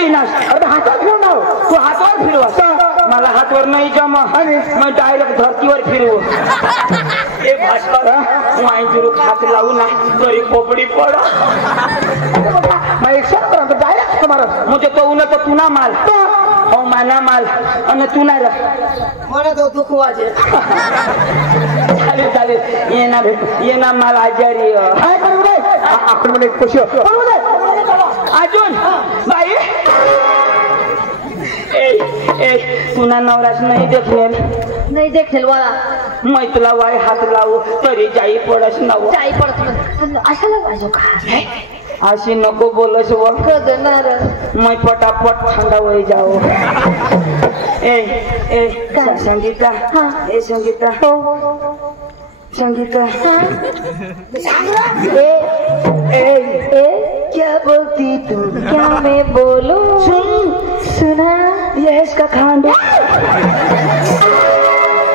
लिहिणार अरे हातात घेऊन आहो. तू हातावर फिरवा मला हातवर नाही जमा मग डायरेक्ट धरतीवर फिरवू ए भास्कर माहिती हात लावू ना तरी खोपडी पड मैं एक शर्त रहा तो डायरेक्ट तुम्हारा मुझे तो उन्हें तो तू ना माल हो माना माल आणि तू नाही मला तो दुख वाजे चालेल चालेल ये ना माल आजारी काय करू रे आपण म्हणे खुशी अजून बाई ए तुना नवराच नाही देखलेल नाही देखील वाला मैं तुला वाय हात लावू तरी जाई पडस नव जाई पडत अशाला पाहिजे का अशी नको बोलस व कदणार मैं पटापट थंडा होई जाओ ए संगीता ए संगीता संगीता ए क्या बोलती तू क्या मैं बोलूं सुना ये इसका खांडू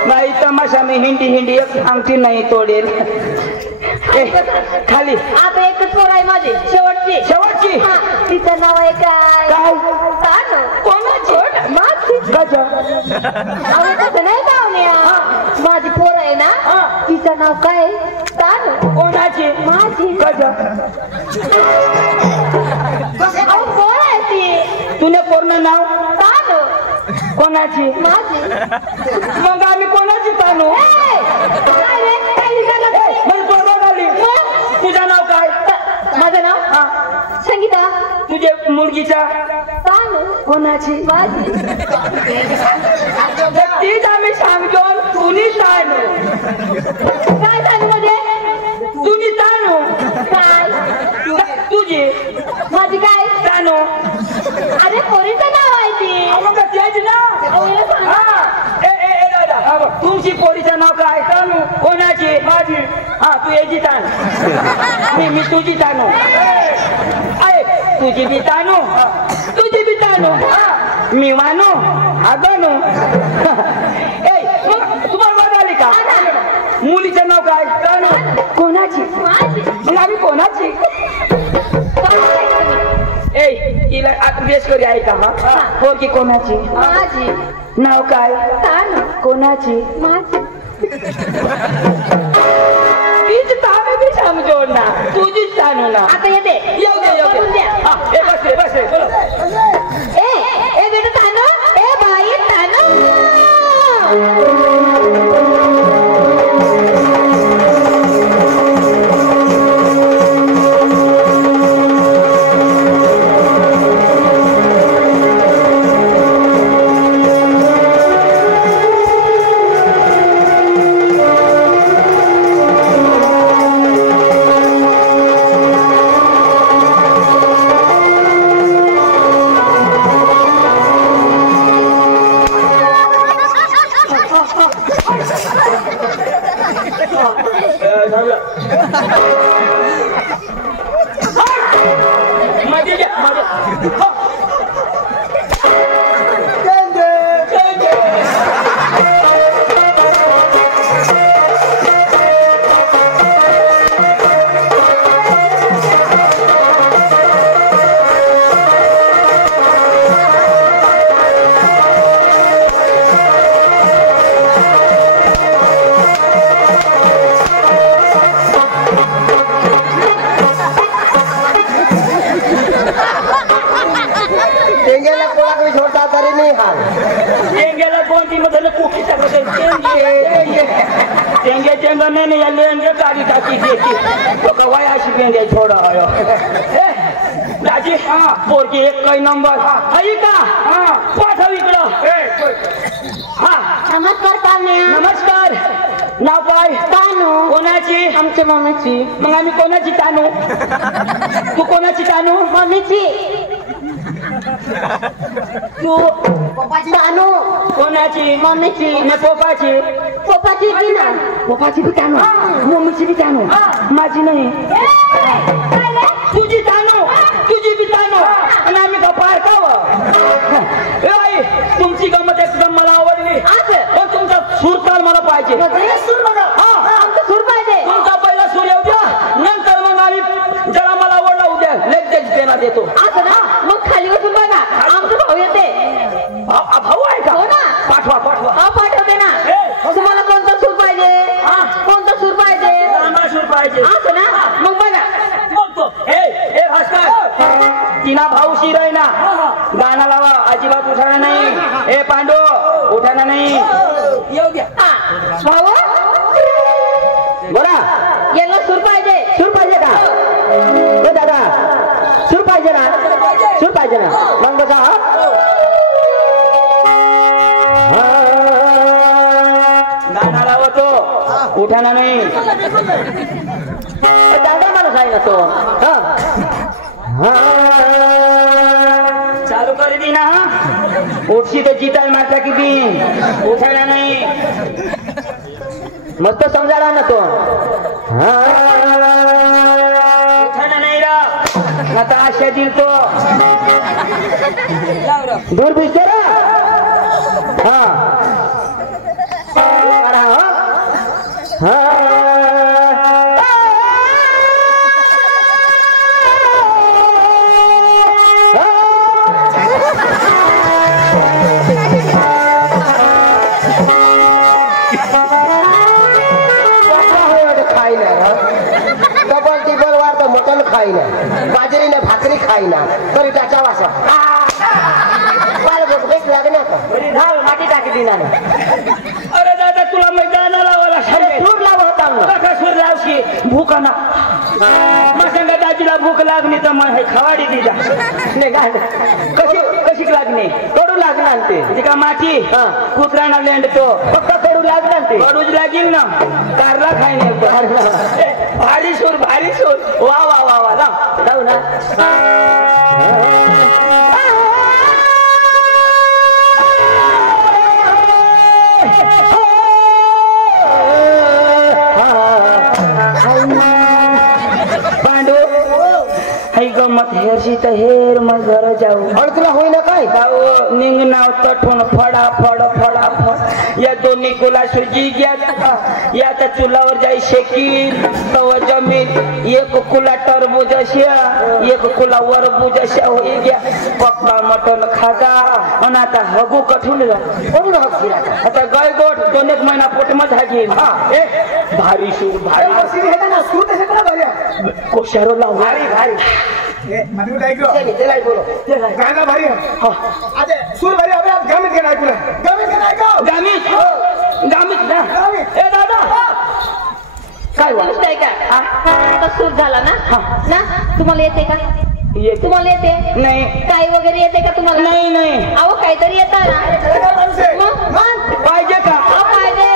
भाई तमाशा में हिंदी हिंदी एक अंगठी नहीं तोडेल खाली आता एकच पोर आहे माझी शेवटची शेवटची तिचं नाव आहे काय तानू कोणाची माझी गजा तसं नाही पाहुण्या माझी पोर आहे ना तिचं नाव काय तानू कोणाची माझी गजा कोण आहे ती तुने पूर्ण नाव तानू कोणाची माझी मग आम्ही कोणाची तानू काय रे काय विचारलं तुझं नाव काय माझं नाव संगीता तुझे मुलगीचा तानू कोणाची माझी तीच आम्ही सांगतो तुनी तानू काय तानू मध्ये तुनी तानू काय तुझी माझी काय तानू अरे पोरीचं नाव आहे ती मग तेच ना दादा तुमची पोरीचं नाव काय तानू कोणाची माझी तू याची तानू मी तुझी तानू तुझी बी तानू तुझी बी तानू मी वानू आगनू तुम्हाला बघाली का मुलीचं नाव काय तानू कोणाची मग आम्ही कोणाची तिला आता बेस करी आहे का हो की कोणाची माझी नाव काय तानू कोणाची माझी तीच तानू बी समजो ना तुझीच तानू ना आता येते येऊ दे बस रे बोलो ए बेटा तानू ए बाई तानू पोरगी एक काही नंबर ऐका पाठव इकडं नमस्कार तान्या नमस्कार नाव काय तानू कोणाची आमच्या मम्मीची मग आम्ही कोणाची तानू तू कोणाची तानू मम्मीची तू तानू कोणाची मम्मीची न पोपाची पप्पाची बी ना पप्पाची बी तानू मम्मीची बी तानू माझी नाही तुझी तानू तुझी बी तानू आणि आम्ही का पार तुमची गमत एकदम मला आवडली पण तुमचा सूर ताल मला पाहिजे सूर पाहिजे तुमचा पहिला सूर येऊ द्या नंतर मग आम्ही जरा मला आवडला उद्या लगेच देणार देतो असं ना मग खाली बसून बघा भाऊ येते भाऊ आहे का? हो ना. पाठवा पाठवा. हा पाठवते ना. तुम्हाला कोणता सूर पाहिजे? कोणता सूर पाहिजे? लांबा सूर पाहिजे. असं ना. मग बघा बघतो. ए भास्कर, तिना भाऊ शिर आहे ना, गाणं लावा. अजिबात उठाणा नाही. ए पांडू, उठाणा नाही. येऊ द्या. भाऊ बोला. याला सूर पाहिजे. सूर पाहिजे का? हो दादा, सूर पाहिजे ना? सूर पाहिजे ना? मग बसा. गाणं लावतो, उठाणा नाही. चांगला माणूस आहे ना तो. चालू कर दी ना. उठशी तर चिताल मारता किती. उठाणा नाही. मस्त समजायला ना तो. उठाणा नाही रा. आता आशा दिल तो. दूर बिस्तर. हा बाजरीने भाकरी खाईना तरी त्याच्या वासा माती टाकी दिना. अरे दादा तुला मग गाणं लावायला सूर लाव होता कसा सूर लावशी. भूका ना मग सांगा दाजीला भूक लागली तर मग हे खवाडी दिला. कशी कशी लागणे. कडू लागणार ते का माती कुत्र्याना लेंड तो फक्त कडू लागणार ते. कडूच लागेल ना. कारला खाईने भारी सूर भारी सूर. वा वा वा वा लाव. जाऊ ना. पांडू हाय गमत हेरशी तर हेर मग घर जाऊ. तुला होईना काय? भाऊ निघनाव तठून फडा फड फडा फड. या दोन्ही कुला सुरजी घ्या. या तर चुलावर जाई शेकील तव जमीन. एक कुला टरबूज अशा, एक कुला वरबूज अशा होई घ्या. पक्का मटन खाता. आणि आता हगू कठून आता गाय गोट 2 महिना पोटमत हागील. भारी सूर भारी कोशारो लाव. भारी भारी गाना भारी आहे. सूर भारी आहे. गामित का नाही तुला? गामित का नाही का? गामित गामित ना. ए दादा काय गोष्ट आहे का? आता सूर झाला ना. ना तुम्हाला येते का? येते. तुम्हाला येते? नाही. काही वगैरे येते का तुम्हाला? नाही नाही. अहो काहीतरी येतं ना. मग पाहिजे का? पाहिजे.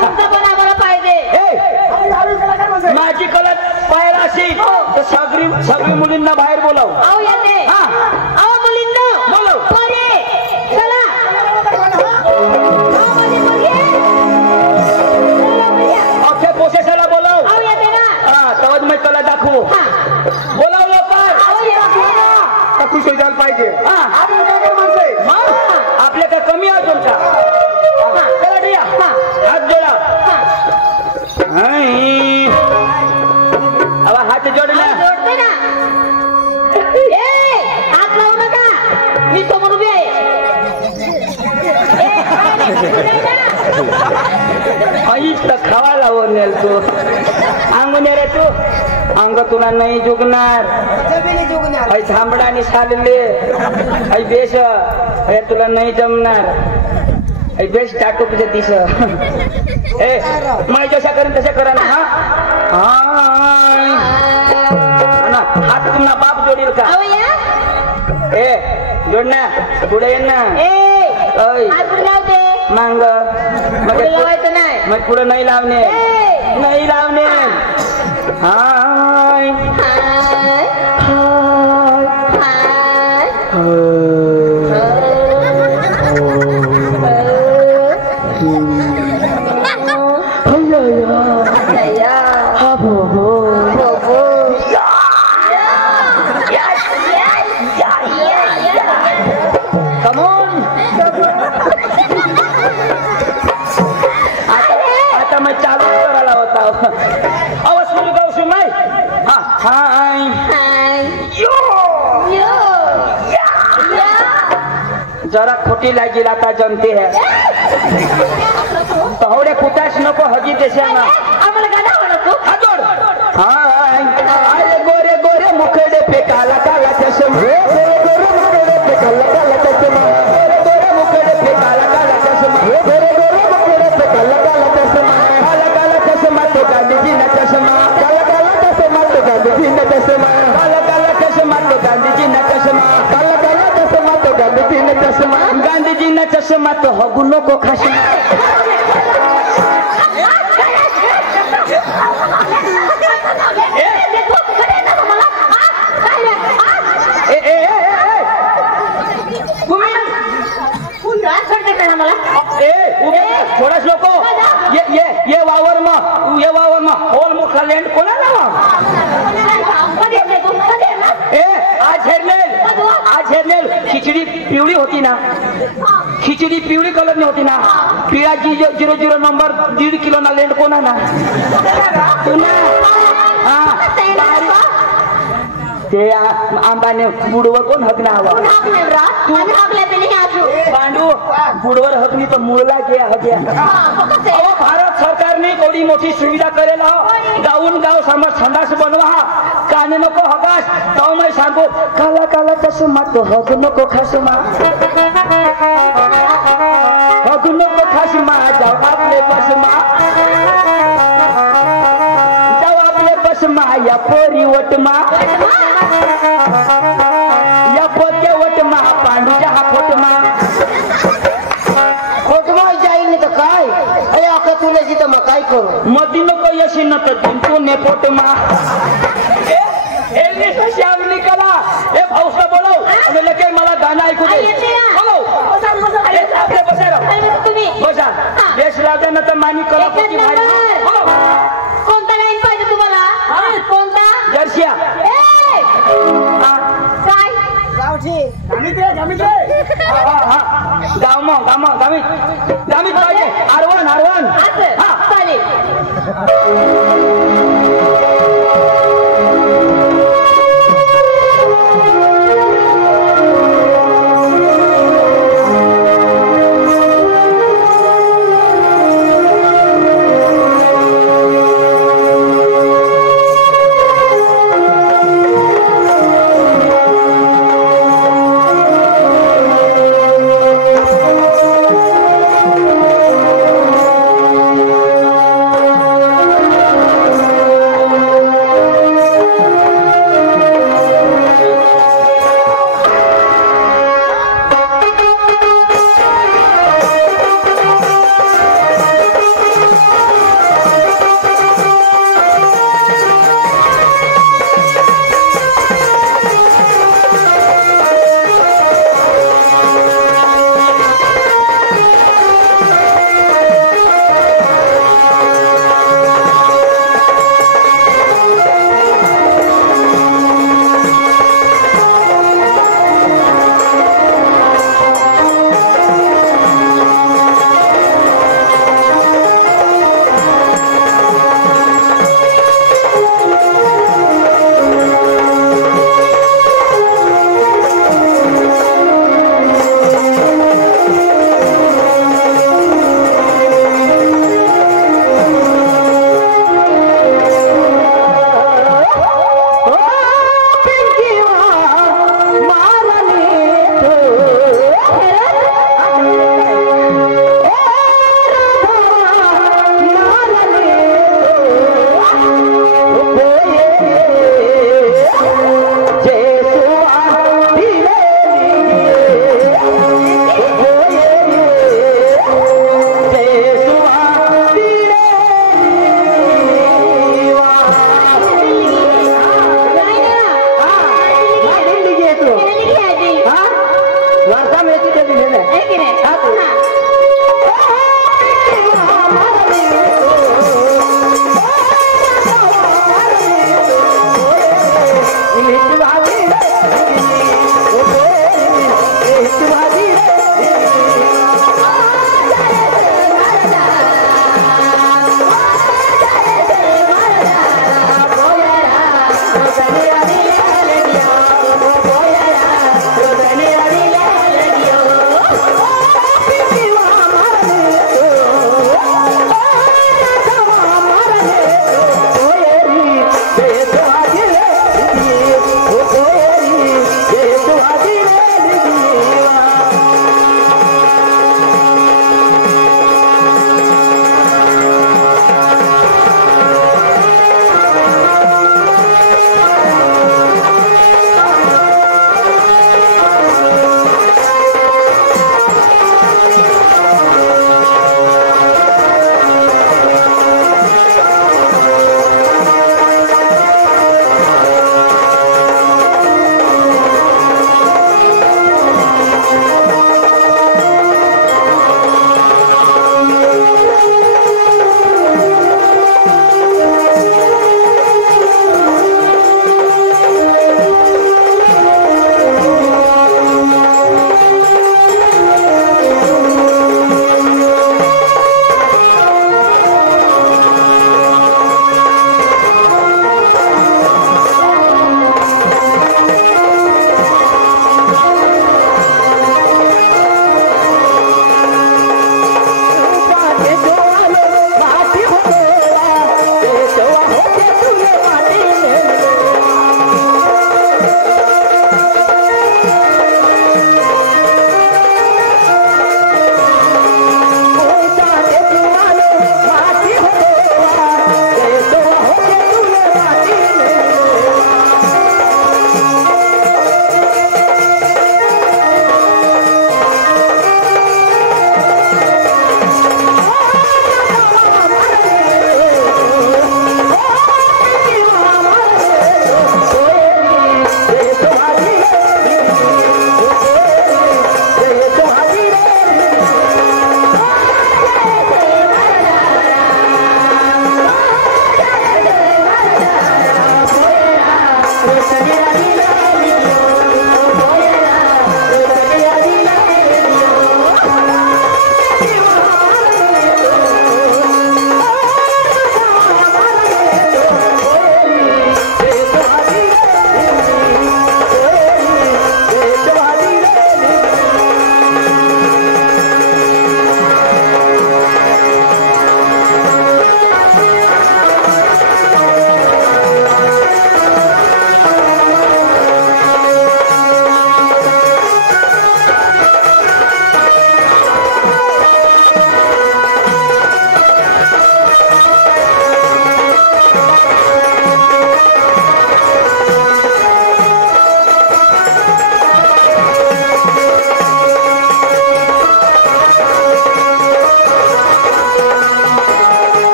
तुमचं पण आम्हाला पाहिजे. माझी कला पायला अशी तर सगळी मुलींना बाहेर बोलाव. अहो येते. अहो मुलींना बोलव. पोरे चला. अख्ख्या पोसेसाला बोलाव. अहो येते ना. तवच मी कला दाखवू. बोलाव लवकर. अहो येते. खुश हो जायला पाहिजे. आपण काय काय माणसं आहे. आपल्या का कमी अजून का? चला डिया. हात जोडा. हात जोडला. जोडते ना. ए हात लावू नका. मी समोर उभी आहे. आईच तर खावा लावून नेल तू. अंगून रे तू. अंग तुला नाही जुगणार. आई थांबडा आणि सालले. आई बेस अरे तुला नाही जमणार. आई बेस टाटू तुझे दिस. ए माय जशा करेन तशा करा ना. हात तुम्हाला बाप जोडील का? अहो या. ए जोड ना. पुढे ये ना. हात लावते. मांग पुढे लावायचं नाही. मग पुढे नाही लावणे. नाही लावणे. हाय हाय हाय हाय. आता मैं चालू करायला होता. आवाज सुरू गाव सुमाय. हाय हाय. यो यो. या. जरा खोटी लागेल आता जनते है तवडे कुताश नको हगी देशा ना आम्हाला गाणं आवडतो अरे गोरे गोरे मुखडे पे काला काला चष्मा गोरे गोरे मुखडे पे काला काला चष्मा गोरे गोरे मुखडे पे काला काला चष्मा गोरे गोरे मुखडे पे काला काला चष्मा काला काला चष्मा तो गांधी जी ना चष्मा काला काला चष्मा तो गांधी जी ना चष्मा काला काला चष्मा तो गांधी जी ना चष्मा काला काला चष्मा तो गांधी जी ना चष्मा गांधी जी ना चष्मा तो हगुनो को खसमा थोडाच लोक ये वावर मा होल मोठा लँड कोणाला आज हेरलेल खिचडी पिवळी होती ना खिचडी पिवळी कलरनी होती ना पिळा 00 नंबर 1.5 किलो ना लँड कोणाला ते आंबाने बुडवर कोण हकना हवा पांडू बुडवर हकनी तर मुळला घ्या हग्या भारत सरकारने एवढी मोठी सुविधा करेल गावून गाव समज संडास बनवा काने नको हकाश तो मैं सांगू काला काला चष्मा तो हग नको खसमा हग नको खसमा जाओ आपले बसमा जाओ आपले बसमा या पोरी वटमा या पोते वटमा पांडूच्या हा फोटमा फोटमा जाईल तर काय अरे अका तुला जिथं मग काय करू मधी नको यशी न तर दिंतू ने फोटमा श्यामनी कला हे भाऊसा बोलव आणि लगे मला गाणं ऐकू दे बसा देश राजांना तर मानी कला कोणता लाईन पाहिजे तुम्हाला कोणता जर्सिया काय गामीत पाहिजे आरवण चालेल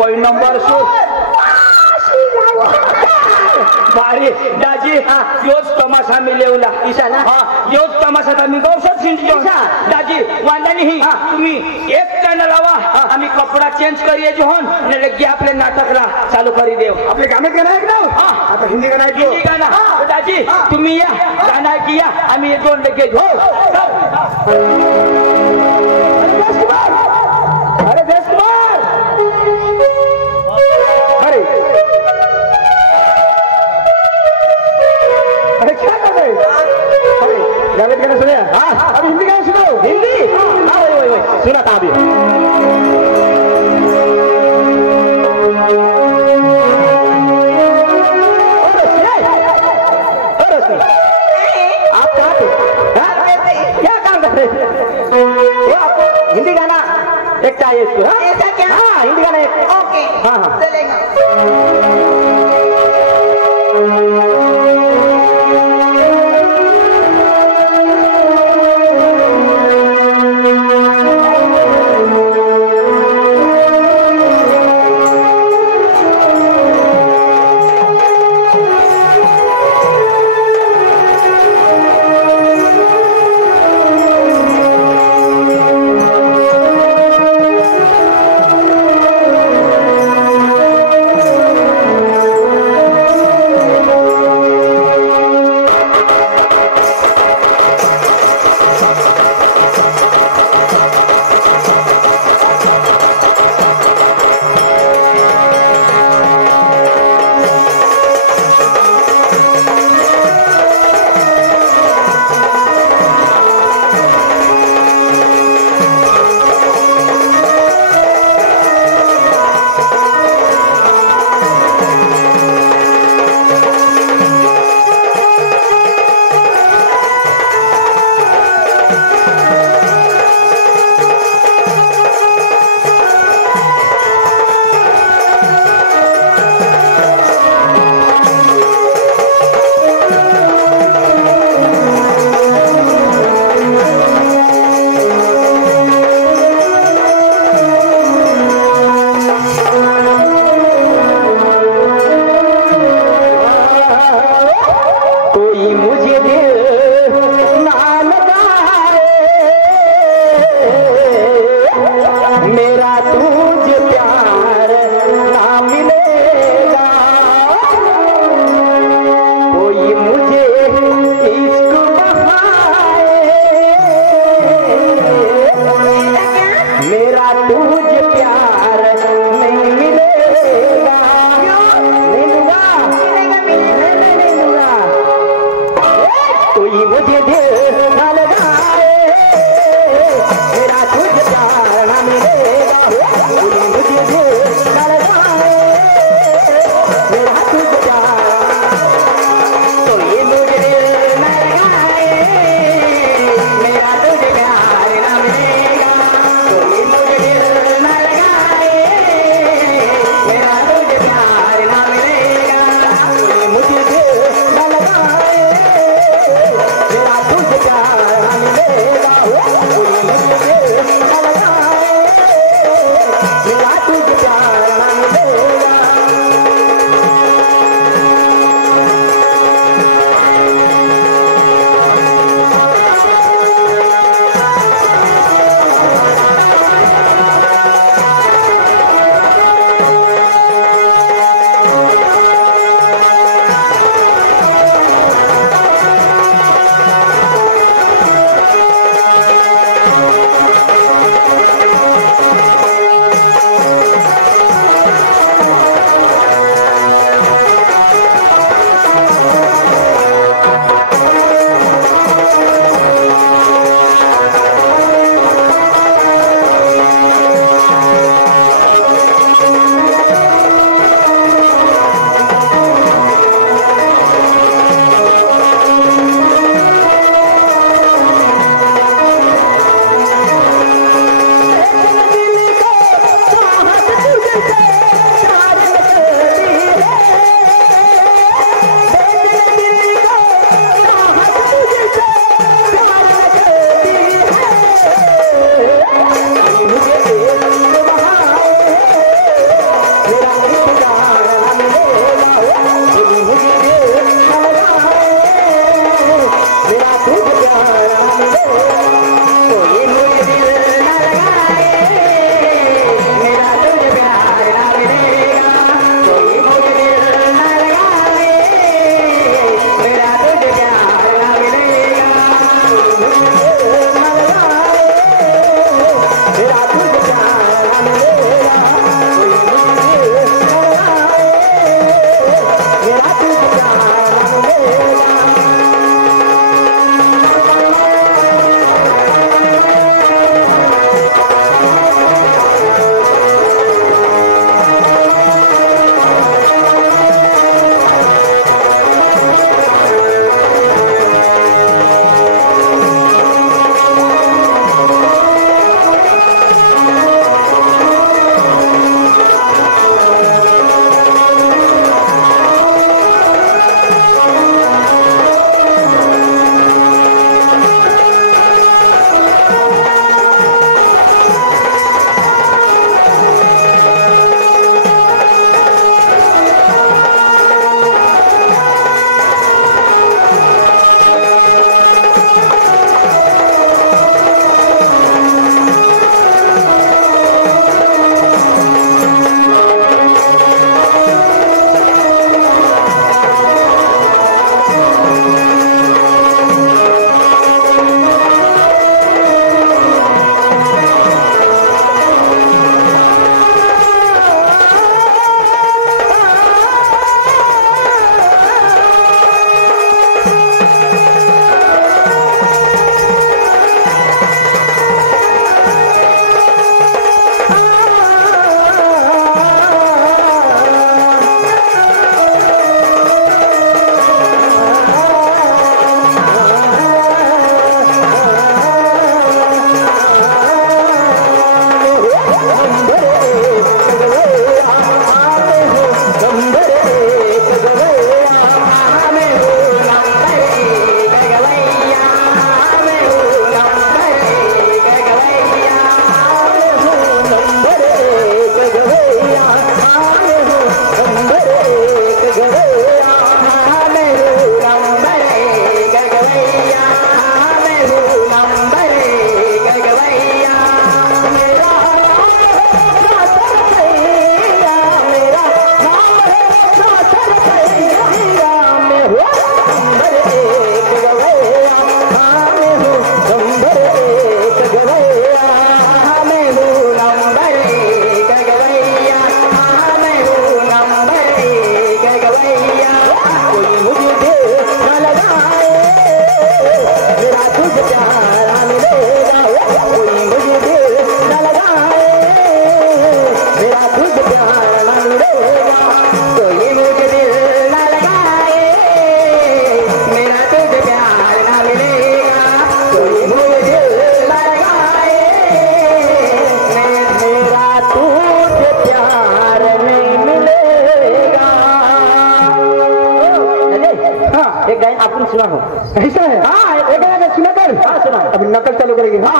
कोई नंबर सो भारी दाजी योच तमाशा मिळवला ईशा ना योच तमाशा आम्ही गौसत सिंधू दाजी वांदा नाही तुम्ही एक टन लावा आम्ही कपडा चेंज करिये जोहन ने लगे आपले नाटकला चालू करी देव आपले गाण्यात गाणं ऐक ना आता हिंदी गाणं ऐकू हिंदी गाणं दाजी तुम्ही या गाणं किया आम्ही हे दोन लगे हो अरे देश कुमार अरे अरे क्या कर रहे अरे गाण्यात गाणं सुनूया अब हिंदी गाणं सुनाओ हिंदी हाँ वही सुना था अभी आप कहाँ थे क्या काम कर रहे थे वो आपको हिंदी गाना एक चाहिए इसको ऐसा क्या? हाँ हिंदी गाना एक ओके हाँ हाँ चलेगा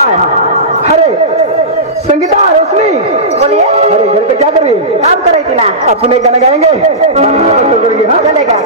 कौन? अरे संगीता रोशनी। बोलिए। अरे घर पे क्या कर रही है? काम कर रही थी ना। अपने गाना गाएंगे तो करेंगे। हाँ चलेगा।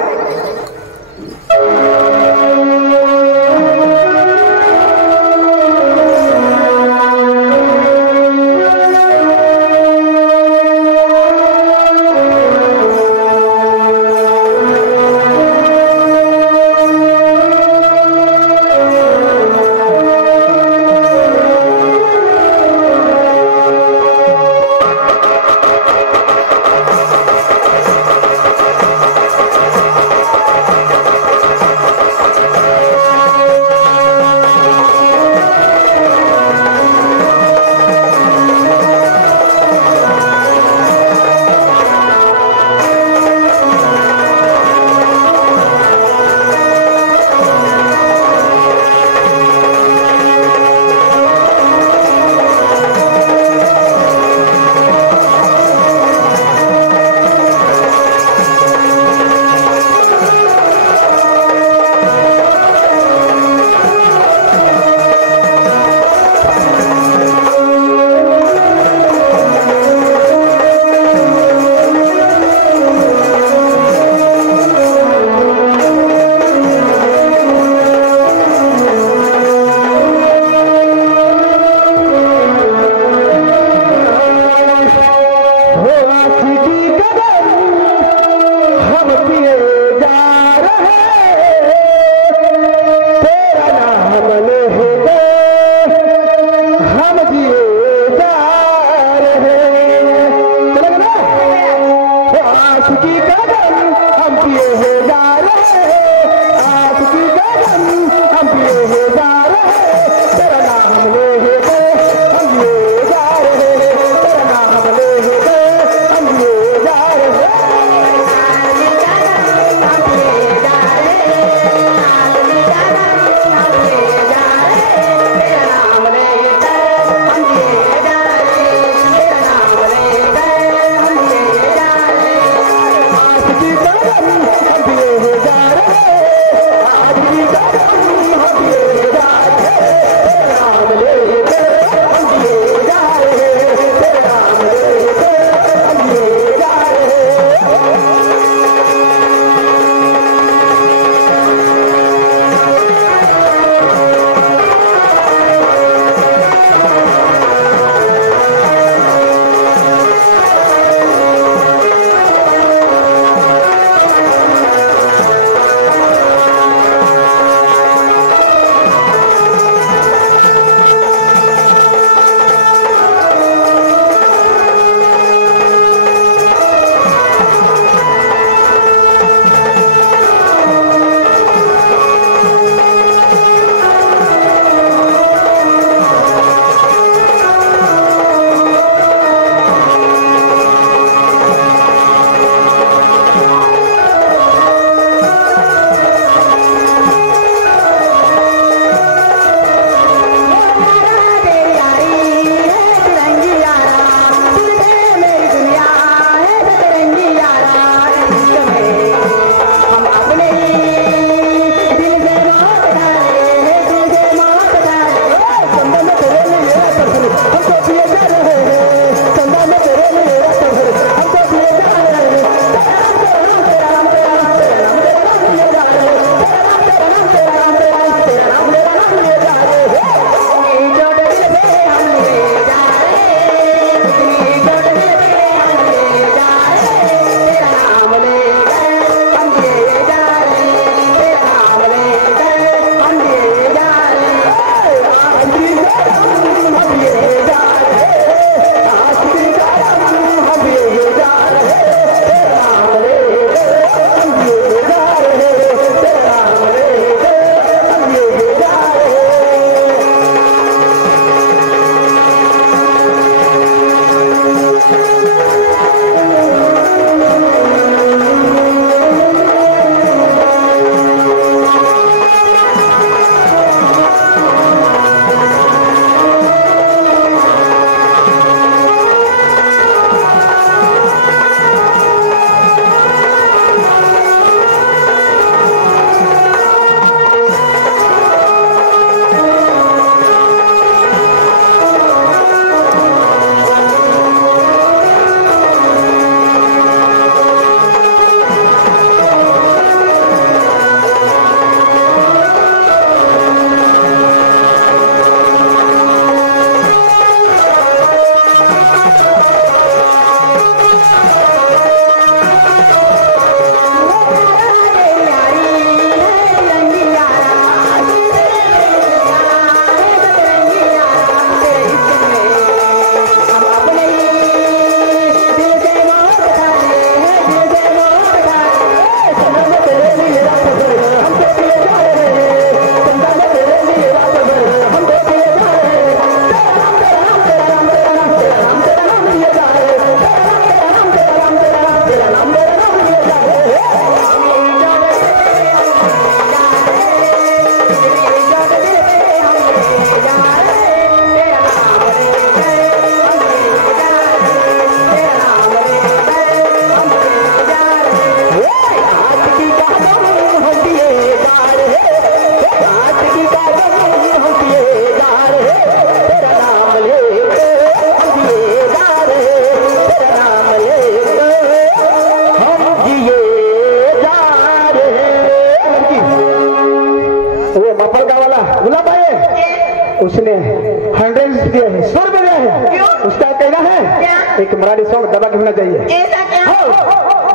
है, सुर में है। क्यों? उसका कहना है क्या? एक मराठी सॉन्ग दबा के होना चाहिए। ऐसा क्या? हाँ,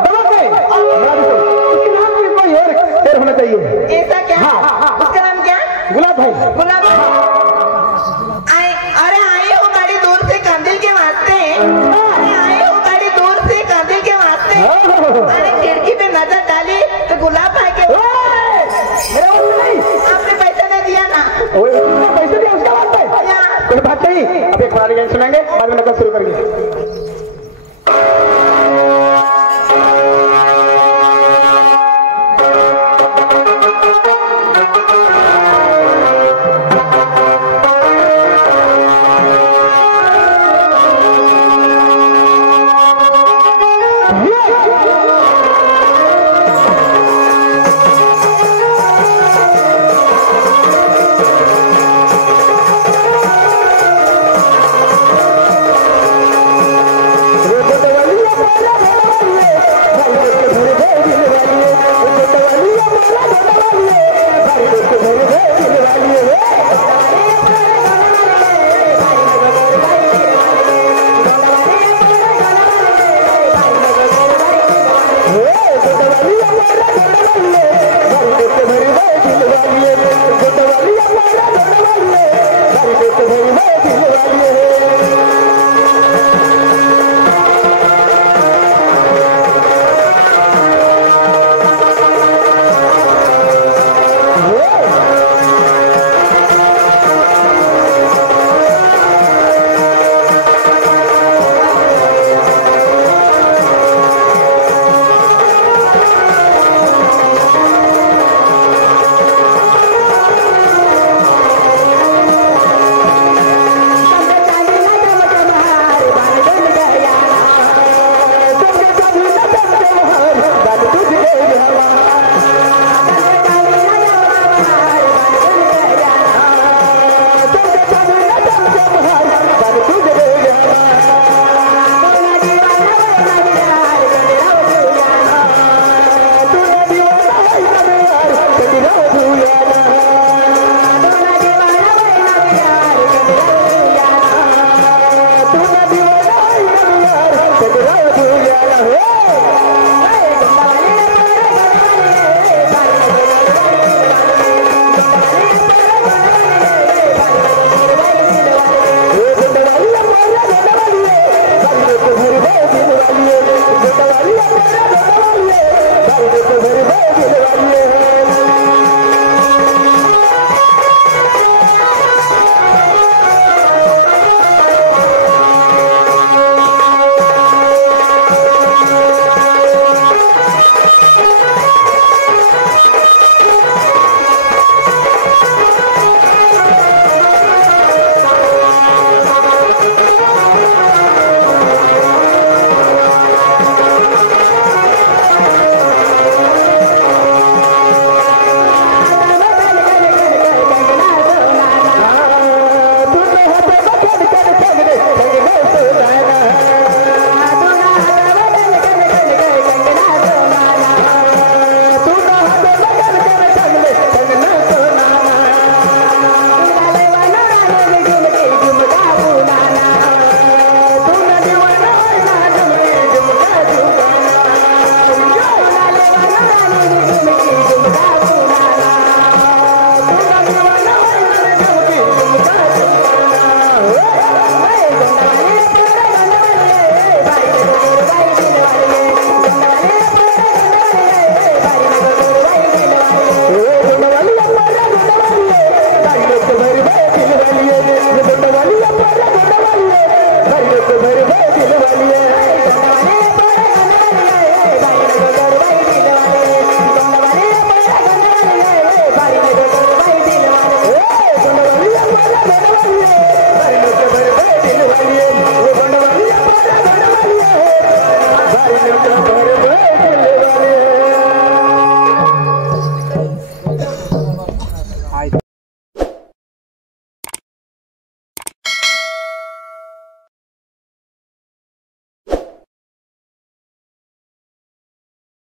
दबा के मराठी सॉन्ग, उसके नाम भी कोई और शेर होना चाहिए। ऐसा क्या? हाँ। उसका नाम क्या? गुलाब भाई। गुलाब। अरे आए हो बड़ी दूर से कांदिल के वास्ते। अरे आए हो बड़ी दूर से कांदिल के वास्ते। अरे खिड़की पे नजर डाली तो गुलाब भाई के मेरा वास्ते नहीं, आपने पैसा नहीं दिया ना। पैसे दिया उसका वास्ते। कोई बात नहीं, अब एक मराठी गाना सुनेंगे, बाद में नकल शुरू करेंगे।